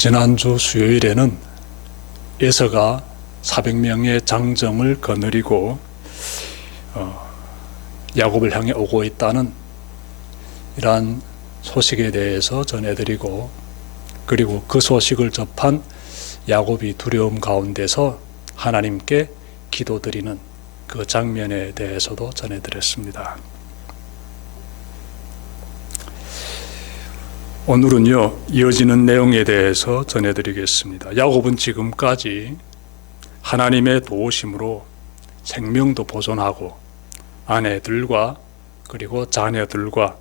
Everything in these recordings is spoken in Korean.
지난주 수요일에는 에서가 400명의 장정을 거느리고 야곱을 향해 오고 있다는 이러한 소식에 대해서 전해드리고, 그리고 그 소식을 접한 야곱이 두려움 가운데서 하나님께 기도드리는 그 장면에 대해서도 전해드렸습니다. 오늘은요, 이어지는 내용에 대해서 전해드리겠습니다. 야곱은 지금까지 하나님의 도우심으로 생명도 보존하고 아내들과 그리고 자녀들과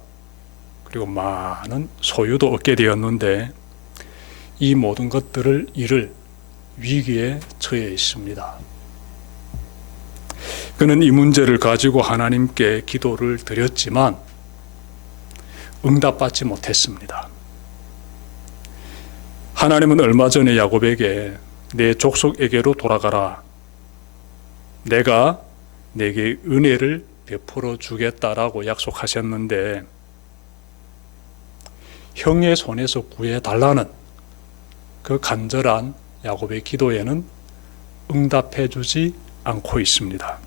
그리고 많은 소유도 얻게 되었는데, 이 모든 것들을 잃을 위기에 처해 있습니다. 그는 이 문제를 가지고 하나님께 기도를 드렸지만 응답받지 못했습니다. 하나님은 얼마 전에 야곱에게 내 족속에게로 돌아가라, 내가 내게 은혜를 베풀어 주겠다라고 약속하셨는데, 형의 손에서 구해달라는 그 간절한 야곱의 기도에는 응답해 주지 않고 있습니다.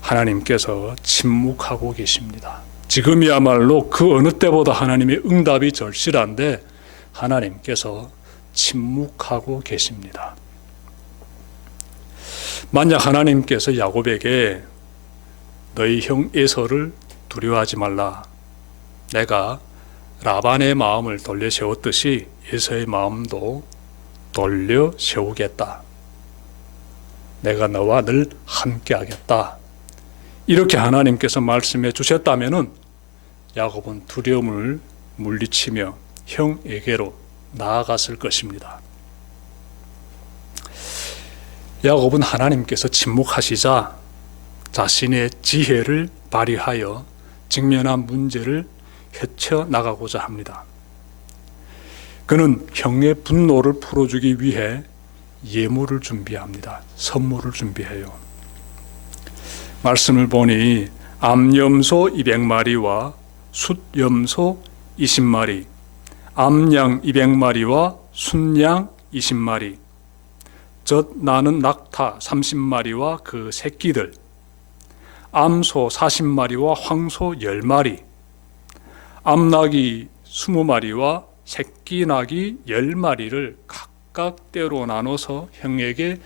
하나님께서 침묵하고 계십니다. 지금이야말로 그 어느 때보다 하나님의 응답이 절실한데 하나님께서 침묵하고 계십니다. 만약 하나님께서 야곱에게 너희 형 에서를 두려워하지 말라, 내가 라반의 마음을 돌려 세웠듯이 에서의 마음도 돌려 세우겠다, 내가 너와 늘 함께 하겠다, 이렇게 하나님께서 말씀해 주셨다면 야곱은 두려움을 물리치며 형에게로 나아갔을 것입니다. 야곱은 하나님께서 침묵하시자 자신의 지혜를 발휘하여 직면한 문제를 헤쳐나가고자 합니다. 그는 형의 분노를 풀어주기 위해 예물을 준비합니다. 선물을 준비해요. 말씀을 보니 암염소 200마리와 숫염소 20마리, 암양 200마리와 순양 20마리, 젖 나는 낙타 30마리와 그 새끼들, 암소 40마리와 황소 10마리, 암낙이 20마리와 새끼낙이 10마리를 각각 때로 나눠서 형에게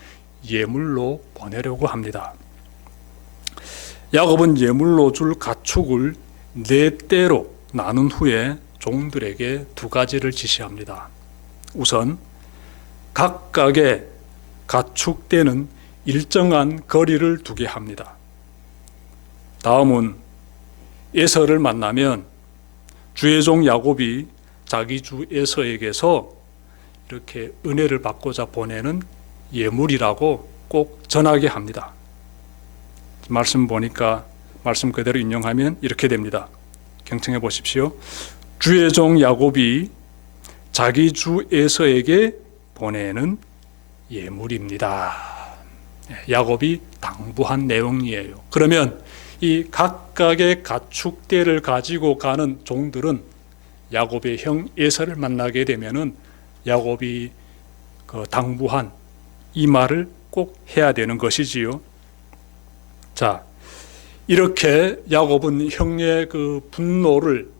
예물로 보내려고 합니다. 야곱은 예물로 줄 가축을 4대로 나눈 후에 종들에게 2가지를 지시합니다. 우선 각각의 가축대는 일정한 거리를 두게 합니다. 다음은 에서를 만나면 주의 종 야곱이 자기 주 에서에게서 이렇게 은혜를 받고자 보내는 예물이라고 꼭 전하게 합니다. 말씀 보니까 말씀 그대로 인용하면 이렇게 됩니다. 경청해 보십시오. 주의 종 야곱이 자기 주 에서에게 보내는 예물입니다. 야곱이 당부한 내용이에요. 그러면 이 각각의 가축대를 가지고 가는 종들은 야곱의 형 에서를 만나게 되면은 야곱이 당부한 이 말을 꼭 해야 되는 것이지요. 자, 이렇게 야곱은 형의 그 분노를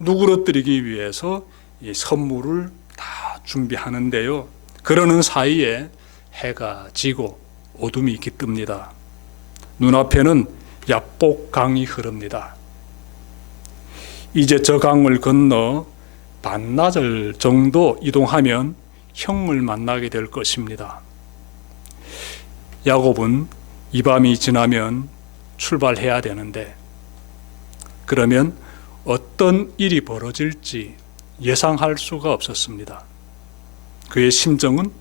누그러뜨리기 위해서 이 선물을 다 준비하는데요. 그러는 사이에 해가 지고 어둠이 깃듭니다. 눈앞에는 야복강이 흐릅니다. 이제 저 강을 건너 반나절 정도 이동하면 형을 만나게 될 것입니다. 야곱은 이 밤이 지나면 출발해야 되는데, 그러면 어떤 일이 벌어질지 예상할 수가 없었습니다. 그의 심정은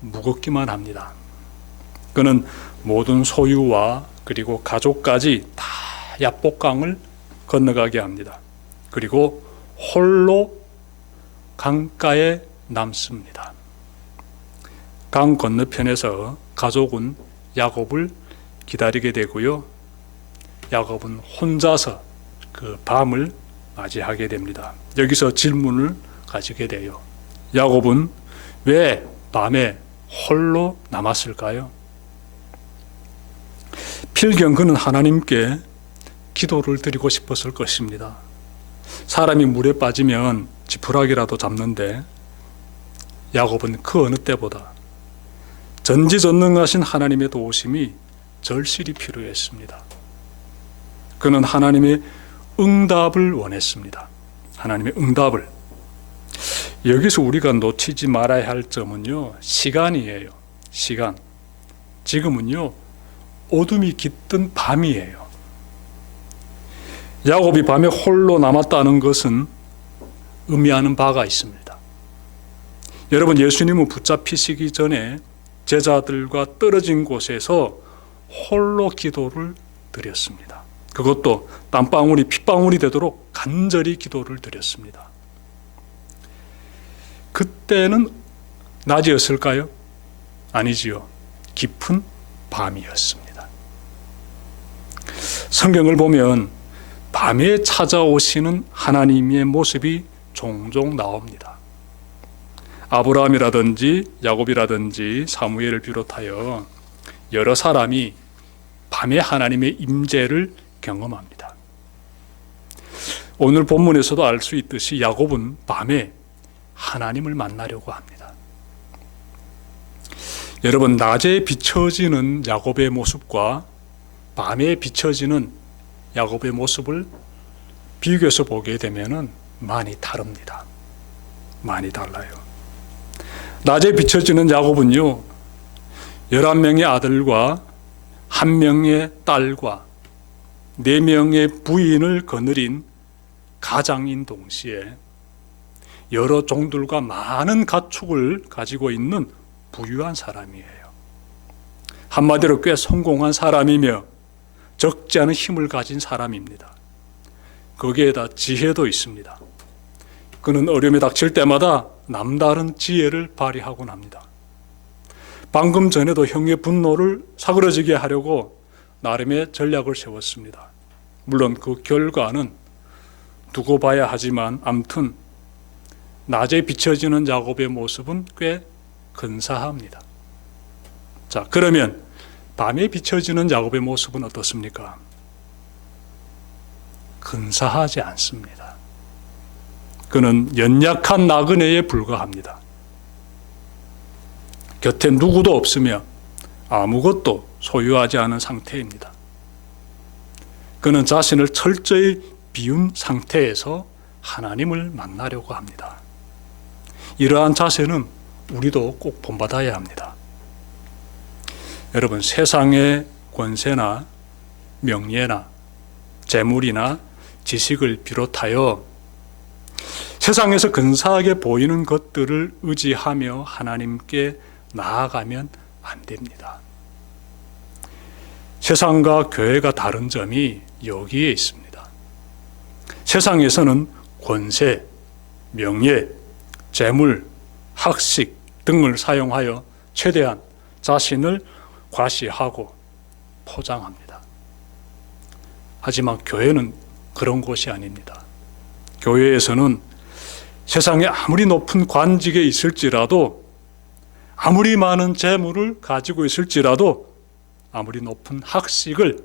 무겁기만 합니다. 그는 모든 소유와 그리고 가족까지 다 야복강을 건너가게 합니다. 그리고 홀로 강가에 남습니다. 강 건너편에서 가족은 야곱을 기다리게 되고요. 야곱은 혼자서 그 밤을 맞이하게 됩니다. 여기서 질문을 가지게 돼요. 야곱은 왜 밤에 홀로 남았을까요? 필경 그는 하나님께 기도를 드리고 싶었을 것입니다. 사람이 물에 빠지면 지푸라기라도 잡는데 야곱은 그 어느 때보다 전지전능하신 하나님의 도우심이 절실히 필요했습니다. 그는 하나님의 응답을 원했습니다. 하나님의 응답을. 여기서 우리가 놓치지 말아야 할 점은요, 시간이에요. 시간. 지금은요, 어둠이 깃든 밤이에요. 야곱이 밤에 홀로 남았다는 것은 의미하는 바가 있습니다. 여러분, 예수님은 붙잡히시기 전에 제자들과 떨어진 곳에서 홀로 기도를 드렸습니다. 그것도 땀방울이 핏방울이 되도록 간절히 기도를 드렸습니다. 그때는 낮이었을까요? 아니지요. 깊은 밤이었습니다. 성경을 보면 밤에 찾아오시는 하나님의 모습이 종종 나옵니다. 아브라함이라든지 야곱이라든지 사무엘을 비롯하여 여러 사람이 밤에 하나님의 임재를 경험합니다. 오늘 본문에서도 알 수 있듯이 야곱은 밤에 하나님을 만나려고 합니다. 여러분, 낮에 비춰지는 야곱의 모습과 밤에 비춰지는 야곱의 모습을 비교해서 보게 되면 많이 다릅니다. 많이 달라요. 낮에 비춰지는 야곱은요, 11명의 아들과 1명의 딸과 4명의 부인을 거느린 가장인 동시에 여러 종들과 많은 가축을 가지고 있는 부유한 사람이에요. 한마디로 꽤 성공한 사람이며 적지 않은 힘을 가진 사람입니다. 거기에다 지혜도 있습니다. 그는 어려움이 닥칠 때마다 남다른 지혜를 발휘하곤 합니다. 방금 전에도 형의 분노를 사그러지게 하려고 나름의 전략을 세웠습니다. 물론 그 결과는 두고 봐야 하지만 아무튼 낮에 비춰지는 야곱의 모습은 꽤 근사합니다. 자, 그러면 밤에 비춰지는 야곱의 모습은 어떻습니까? 근사하지 않습니다. 그는 연약한 나그네에 불과합니다. 곁에 누구도 없으며 아무것도 소유하지 않은 상태입니다. 그는 자신을 철저히 비운 상태에서 하나님을 만나려고 합니다. 이러한 자세는 우리도 꼭 본받아야 합니다. 여러분, 세상의 권세나 명예나 재물이나 지식을 비롯하여 세상에서 근사하게 보이는 것들을 의지하며 하나님께 나아가면 안 됩니다. 세상과 교회가 다른 점이 여기에 있습니다. 세상에서는 권세, 명예, 재물, 학식 등을 사용하여 최대한 자신을 과시하고 포장합니다. 하지만 교회는 그런 곳이 아닙니다. 교회에서는 세상에 아무리 높은 관직에 있을지라도, 아무리 많은 재물을 가지고 있을지라도, 아무리 높은 학식을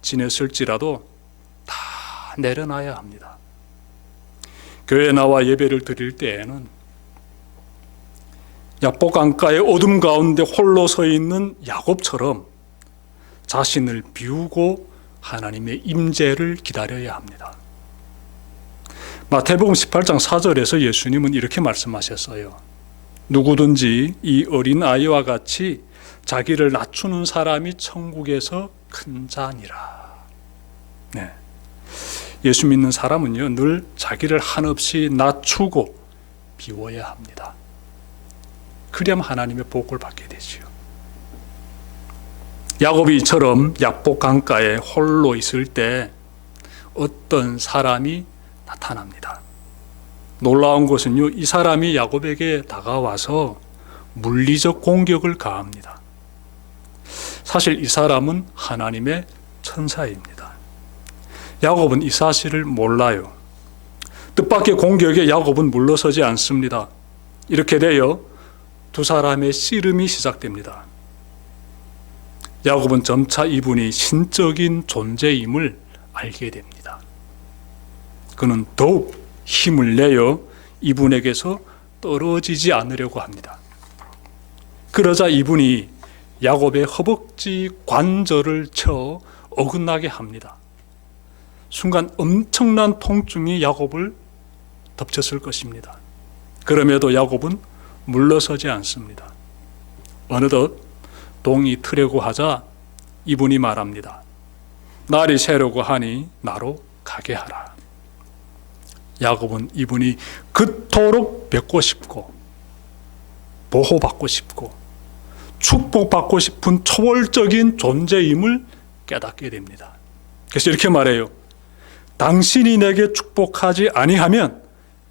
지냈을지라도 다 내려놔야 합니다. 교회에 나와 예배를 드릴 때에는 야복강가의 어둠 가운데 홀로 서 있는 야곱처럼 자신을 비우고 하나님의 임재를 기다려야 합니다. 마태복음 18장 4절에서 예수님은 이렇게 말씀하셨어요. 누구든지 이 어린 아이와 같이 자기를 낮추는 사람이 천국에서 큰 자니라. 네. 예수 믿는 사람은요, 늘 자기를 한없이 낮추고 비워야 합니다. 그래야만 하나님의 복을 받게 되지요. 야곱이 이처럼 야복 강가에 홀로 있을 때 어떤 사람이 나타납니다. 놀라운 것은요, 이 사람이 야곱에게 다가와서 물리적 공격을 가합니다. 사실 이 사람은 하나님의 천사입니다. 야곱은 이 사실을 몰라요. 뜻밖의 공격에 야곱은 물러서지 않습니다. 이렇게 되어 두 사람의 씨름이 시작됩니다. 야곱은 점차 이분이 신적인 존재임을 알게 됩니다. 그는 더욱 힘을 내어 이분에게서 떨어지지 않으려고 합니다. 그러자 이분이 야곱의 허벅지 관절을 쳐 어긋나게 합니다. 순간 엄청난 통증이 야곱을 덮쳤을 것입니다. 그럼에도 야곱은 물러서지 않습니다. 어느덧 동이 트려고 하자 이분이 말합니다. 날이 새려고 하니 나로 가게 하라. 야곱은 이분이 그토록 뵙고 싶고 보호받고 싶고 축복받고 싶은 초월적인 존재임을 깨닫게 됩니다. 그래서 이렇게 말해요. 당신이 내게 축복하지 아니하면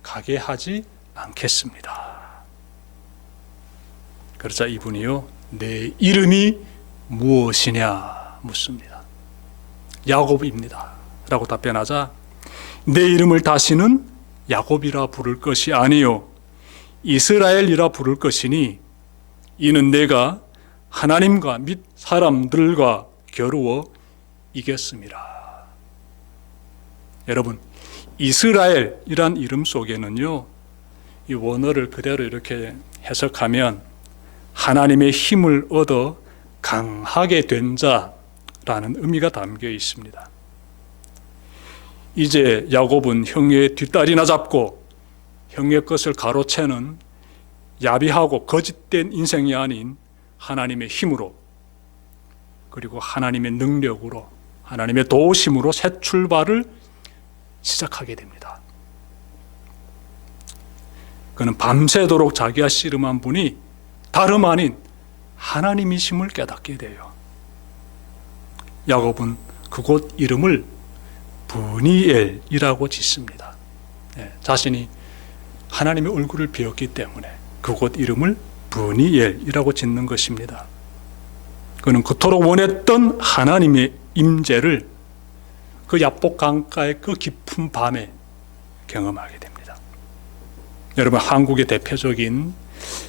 가게 하지 않겠습니다. 그러자 이분이요, 내 이름이 무엇이냐 묻습니다. 야곱입니다 라고 답변하자 내 이름을 다시는 야곱이라 부를 것이 아니요 이스라엘이라 부를 것이니 이는 내가 하나님과 및 사람들과 겨루어 이겼습니다. 여러분, 이스라엘이란 이름 속에는요, 이 원어를 그대로 이렇게 해석하면 하나님의 힘을 얻어 강하게 된 자라는 의미가 담겨 있습니다. 이제 야곱은 형의 뒷다리나 잡고 형의 것을 가로채는 야비하고 거짓된 인생이 아닌 하나님의 힘으로, 그리고 하나님의 능력으로, 하나님의 도우심으로 새 출발을 시작하게 됩니다. 그는 밤새도록 자기가 씨름한 분이 다름 아닌 하나님이심을 깨닫게 돼요. 야곱은 그곳 이름을 브니엘이라고 짓습니다. 자신이 하나님의 얼굴을 비웠기 때문에 그곳 이름을 브니엘이라고 짓는 것입니다. 그는 그토록 원했던 하나님의 임재를 그 야복 강가의 그 깊은 밤에 경험하게 됩니다. 여러분, 한국의 대표적인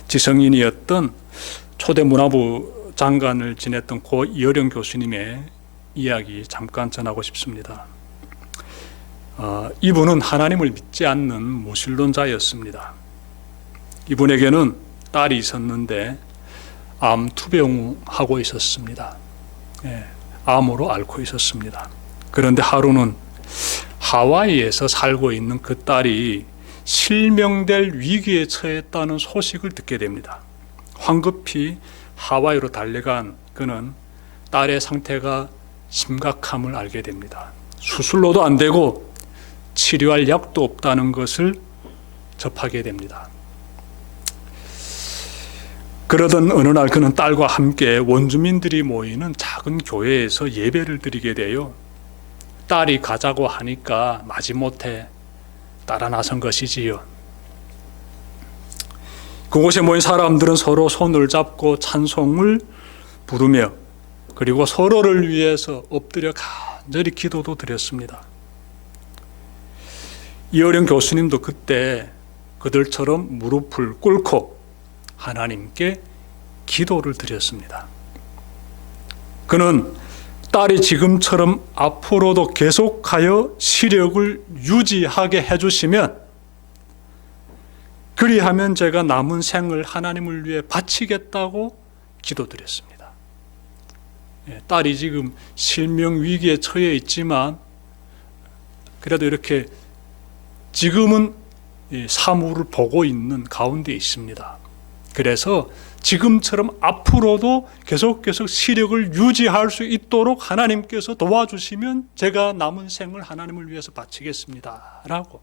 지성인이었던 초대 문화부 장관을 지냈던 고 이어령 교수님의 이야기 잠깐 전하고 싶습니다. 이분은 하나님을 믿지 않는 무신론자였습니다. 이분에게는 딸이 있었는데 암 투병하고 있었습니다. 암으로 앓고 있었습니다. 그런데 하루는 하와이에서 살고 있는 그 딸이 실명될 위기에 처했다는 소식을 듣게 됩니다. 황급히 하와이로 달려간 그는 딸의 상태가 심각함을 알게 됩니다. 수술로도 안 되고 치료할 약도 없다는 것을 접하게 됩니다. 그러던 어느 날 그는 딸과 함께 원주민들이 모이는 작은 교회에서 예배를 드리게 돼요. 딸이 가자고 하니까 마지못해 따라 나선 것이지요. 그곳에 모인 사람들은 서로 손을 잡고 찬송을 부르며 그리고 서로를 위해서 엎드려 간절히 기도도 드렸습니다. 이어령 교수님도 그때 그들처럼 무릎을 꿇고 하나님께 기도를 드렸습니다. 그는 딸이 지금처럼 앞으로도 계속하여 시력을 유지하게 해주시면, 그리하면 제가 남은 생을 하나님을 위해 바치겠다고 기도드렸습니다. 딸이 지금 실명 위기에 처해 있지만 그래도 이렇게 지금은 사물을 보고 있는 가운데 있습니다. 그래서 지금처럼 앞으로도 계속 시력을 유지할 수 있도록 하나님께서 도와주시면 제가 남은 생을 하나님을 위해서 바치겠습니다 라고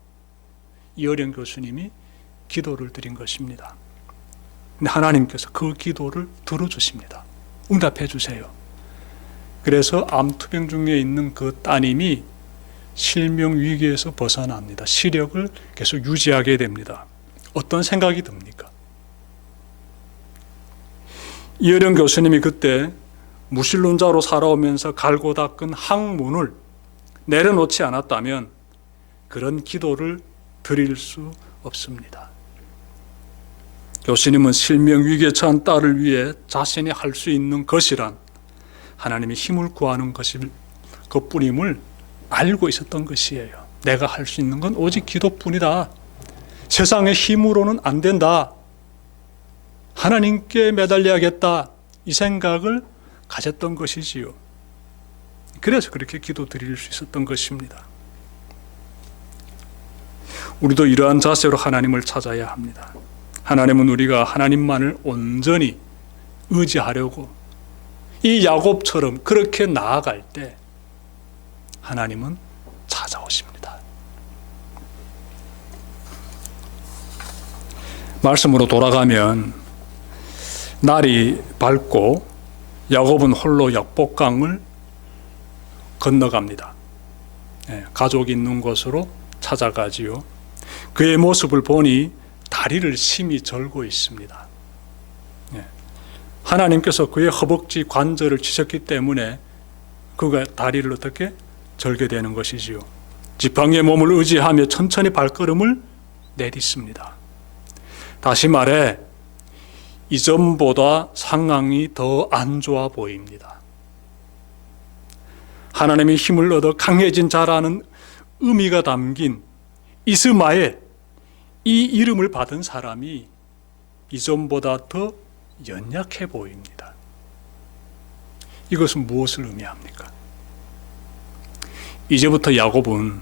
이어령 교수님이 기도를 드린 것입니다. 근데 하나님께서 그 기도를 들어주십니다. 응답해 주세요. 그래서 암투병 중에 있는 그 따님이 실명 위기에서 벗어납니다. 시력을 계속 유지하게 됩니다. 어떤 생각이 듭니까? 이어령 교수님이 그때 무신론자로 살아오면서 갈고 닦은 학문을 내려놓지 않았다면 그런 기도를 드릴 수 없습니다. 교수님은 실명 위기에 처한 딸을 위해 자신이 할 수 있는 것이란 하나님의 힘을 구하는 것일 것뿐임을 알고 있었던 것이에요. 내가 할 수 있는 건 오직 기도뿐이다. 세상의 힘으로는 안 된다. 하나님께 매달려야겠다. 이 생각을 가졌던 것이지요. 그래서 그렇게 기도 드릴 수 있었던 것입니다. 우리도 이러한 자세로 하나님을 찾아야 합니다. 하나님은 우리가 하나님만을 온전히 의지하려고 이 야곱처럼 그렇게 나아갈 때 하나님은 찾아오십니다. 말씀으로 돌아가면 날이 밝고 야곱은 홀로 약복강을 건너갑니다. 가족이 있는 곳으로 찾아가지요. 그의 모습을 보니 다리를 심히 절고 있습니다. 하나님께서 그의 허벅지 관절을 치셨기 때문에 그가 다리를 어떻게 절게 되는 것이지요. 지팡이의 몸을 의지하며 천천히 발걸음을 내딛습니다. 다시 말해 이전보다 상황이 더 안 좋아 보입니다. 하나님의 힘을 얻어 강해진 자라는 의미가 담긴 이스마엘, 이 이름을 받은 사람이 이전보다 더 연약해 보입니다. 이것은 무엇을 의미합니까? 이제부터 야곱은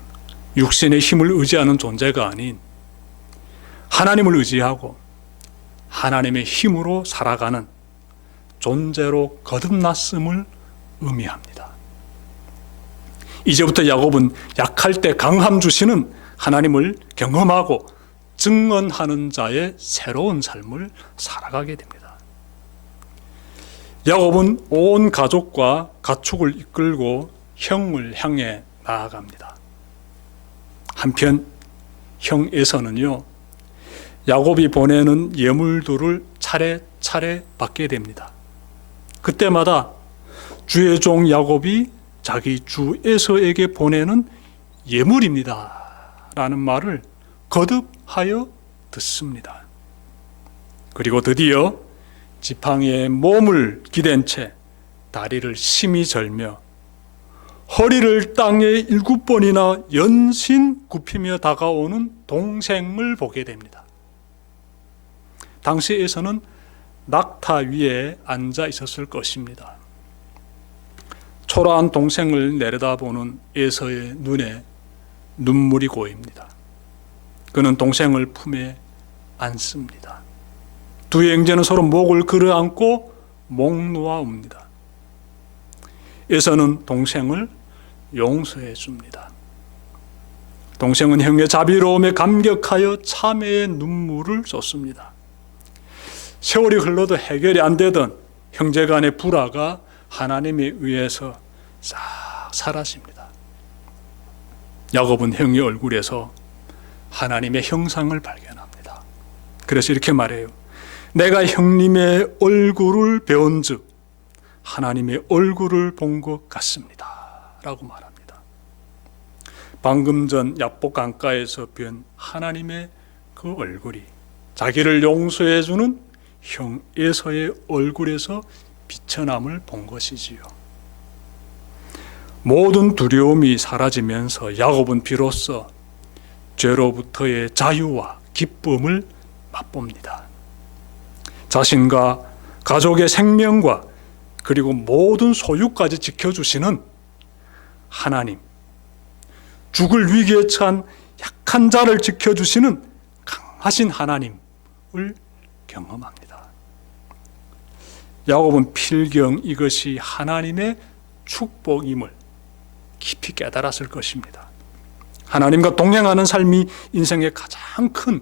육신의 힘을 의지하는 존재가 아닌 하나님을 의지하고 하나님의 힘으로 살아가는 존재로 거듭났음을 의미합니다. 이제부터 야곱은 약할 때 강함 주시는 하나님을 경험하고 증언하는 자의 새로운 삶을 살아가게 됩니다. 야곱은 온 가족과 가축을 이끌고 형을 향해 나아갑니다. 한편 형 에서는요, 야곱이 보내는 예물들을 차례차례 받게 됩니다. 그때마다 주의 종 야곱이 자기 주 에서에게 보내는 예물입니다 라는 말을 거듭하여 듣습니다. 그리고 드디어 지팡이에 몸을 기댄 채 다리를 심히 절며 허리를 땅에 7번이나 연신 굽히며 다가오는 동생을 보게 됩니다. 당시에서는 낙타 위에 앉아 있었을 것입니다. 초라한 동생을 내려다보는 에서의 눈에 눈물이 고입니다. 그는 동생을 품에 안습니다. 두 형제는 서로 목을 끌어안고 목 놓아 웁니다. 에서는 동생을 용서해 줍니다. 동생은 형의 자비로움에 감격하여 참회의 눈물을 쏟습니다. 세월이 흘러도 해결이 안 되던 형제 간의 불화가 하나님에 의해서 싹 사라집니다. 야곱은 형의 얼굴에서 하나님의 형상을 발견합니다. 그래서 이렇게 말해요. 내가 형님의 얼굴을 배운즉 하나님의 얼굴을 본 것 같습니다 라고 말합니다. 방금 전 야복 강가에서 뵌 하나님의 그 얼굴이 자기를 용서해 주는 형 에서의 얼굴에서 비천함을 본 것이지요. 모든 두려움이 사라지면서 야곱은 비로소 죄로부터의 자유와 기쁨을 맛봅니다. 자신과 가족의 생명과 그리고 모든 소유까지 지켜주시는 하나님, 죽을 위기에 처한 약한 자를 지켜주시는 강하신 하나님을 경험합니다. 야곱은 필경 이것이 하나님의 축복임을 깊이 깨달았을 것입니다. 하나님과 동행하는 삶이 인생의 가장 큰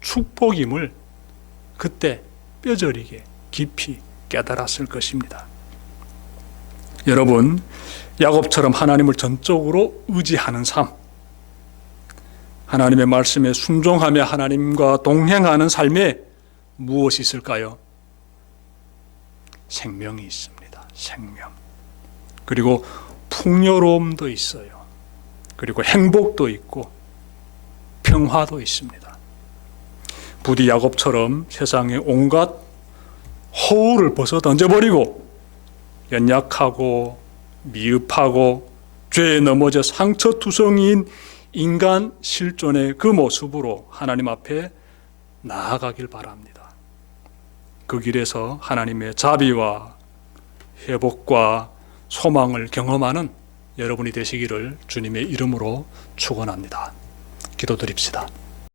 축복임을 그때 뼈저리게 깊이 깨달았을 것입니다. 여러분, 야곱처럼 하나님을 전적으로 의지하는 삶, 하나님의 말씀에 순종하며 하나님과 동행하는 삶에 무엇이 있을까요? 생명이 있습니다. 생명. 그리고 풍요로움도 있어요. 그리고 행복도 있고 평화도 있습니다. 부디 야곱처럼 세상의 온갖 허울을 벗어 던져버리고 연약하고 미흡하고 죄에 넘어져 상처투성이인 인간 실존의 그 모습으로 하나님 앞에 나아가길 바랍니다. 그 길에서 하나님의 자비와 회복과 소망을 경험하는 여러분이 되시기를 주님의 이름으로 축원합니다. 기도드립시다.